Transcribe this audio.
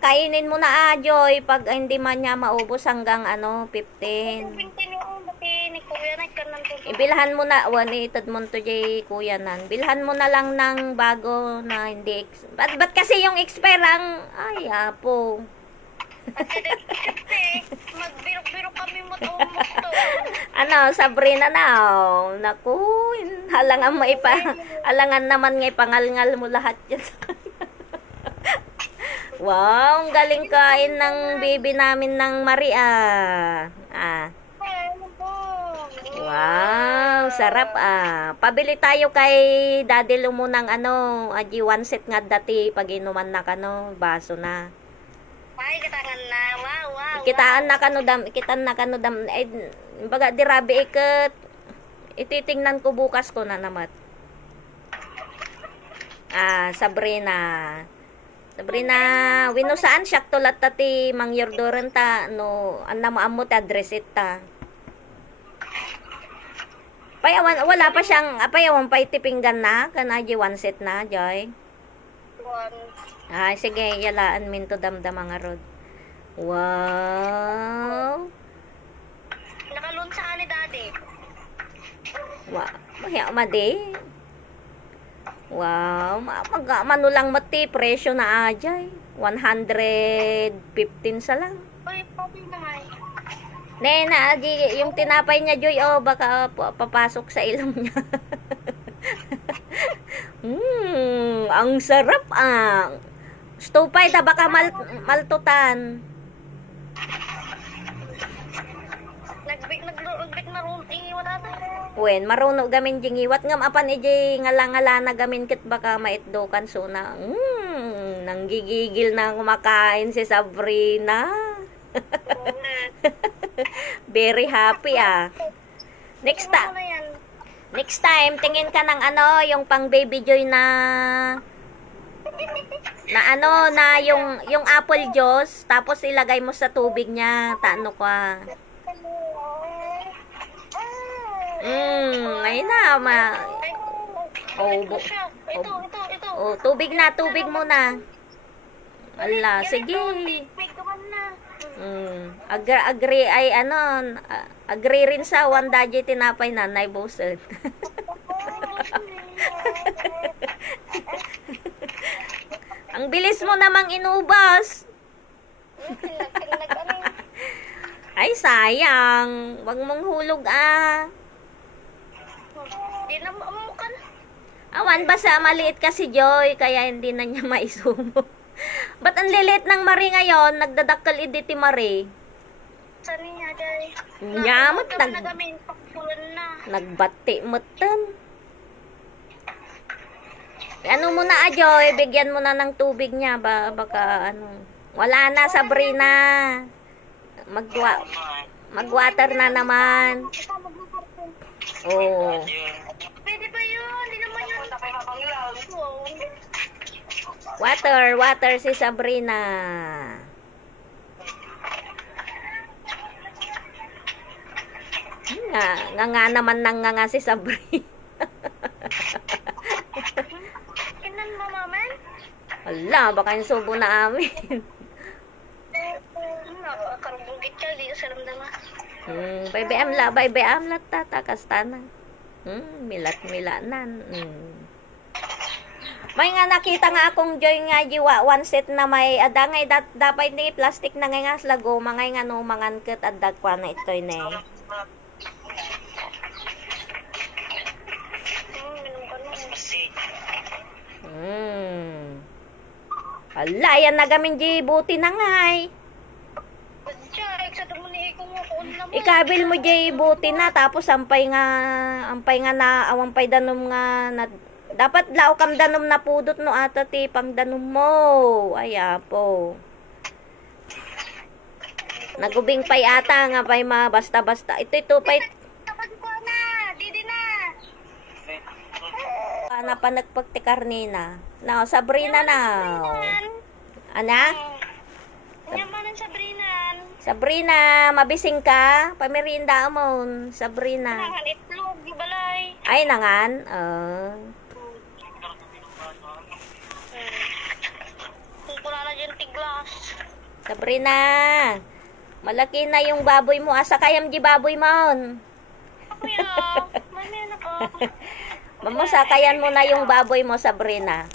Kainin mo na Joy, pag hindi man niya maubos hanggang 15. Ibilhan mo na, itad mo to Jay, kuya nan. Bilhan mo na lang ng bago na hindi, ba't kasi yung expire ang, ay, apo. Magbirok-birok kami mo to. Sabrina na, naku, alangan naman nga ipangalngal mo lahat yan sa kanya. Wow, ang galing kain ng baby namin ng Maria. Wow, sarap Pabili tayo kay Daddy Lumo ng aji one set nga dati pag inuman na baso na. Ay, kitangan na. Wow. Kitaan na dam. Ay, baga dirabi ikat. Ititingnan ko bukas ko na namat. Sabrina, wino saan siya tulat tati mangyordoran ta mo ta address ita. Wala pa siyang payawan pa itipinggan na kanaji one set na Joy. Sige, yalaan min to damdam nga rod. Wow. Nakalun sa ani Daddy. Wow, madi. Wow, manulang mati presyo na ajay. 115 sa lang. Uy, papi na nga. Nena, yung tinapay niya Joy, baka papasok sa ilong niya. Ang sarap Stupay ta baka maltutan. Nagbik marunong iiwan natin. Wen, marunong gamin jingiwat ngam apan ngala-ngala na gamin kit baka maitdokan suna. Nanggigigil na kumakain si Sabrina. Very happy Next time tingin ka ng yung pang baby Joy na yung apple juice tapos ilagay mo sa tubig niya ka. Ayun na tubig muna. Ala, sige. Agree ay agree rin sa one daji tinapay nanay bosen. Ang bilis mo namang inubos. Ay, sayang. Wag mong hulog Di na maamukan. Awan, basta maliit kasi Joy, kaya hindi na niya maisumo. Ba't ang lilit ng Marie ngayon? Nagdadakkel iditi Marie. Saan niya, Day? Nyamot, nagbati mutan. Mo na Joy, bigyan mo na ng tubig niya. Baka wala na, Sabrina. Mag-water na naman. Pwede ba yun? Hindi naman yun. Water si Sabrina. Nga naman nga si Sabrina. Inan mo, maman? Ala, baka yung subo na amin. Nakakarubugit ka, di sa ramdama. Baybe amlat tatakas tanan. Milat-milanan. May nga nakita nga akong Joy nga jiwa one set na may adangay dapat ni plastic na nga slago mangay nga mangan ket addag kwa na itoy ne. Ala, yan na gamin di buti na ngay. Ikabil mo di buti na tapos ampay nga na awampay danom nga na dapat lao kam danom na pudot no ata ti pang danom mo. Ay apo. Nagubing pay ata nga pay basta-basta. Ito pay Didi na. Ana pa nagpagtikar nina. Now, Sabrina na. Ana? Nyamanan Sabrina. Sabrina, mabising ka? Pamerinda mo, Sabrina. Nangan itlog, balay. Ay, nangan? glass. Sabrina, malaki na yung baboy mo. Asa kayam di baboy mo? Kuya, mamaya na po. Mamusakayan mo na yung baboy mo, Sabrina.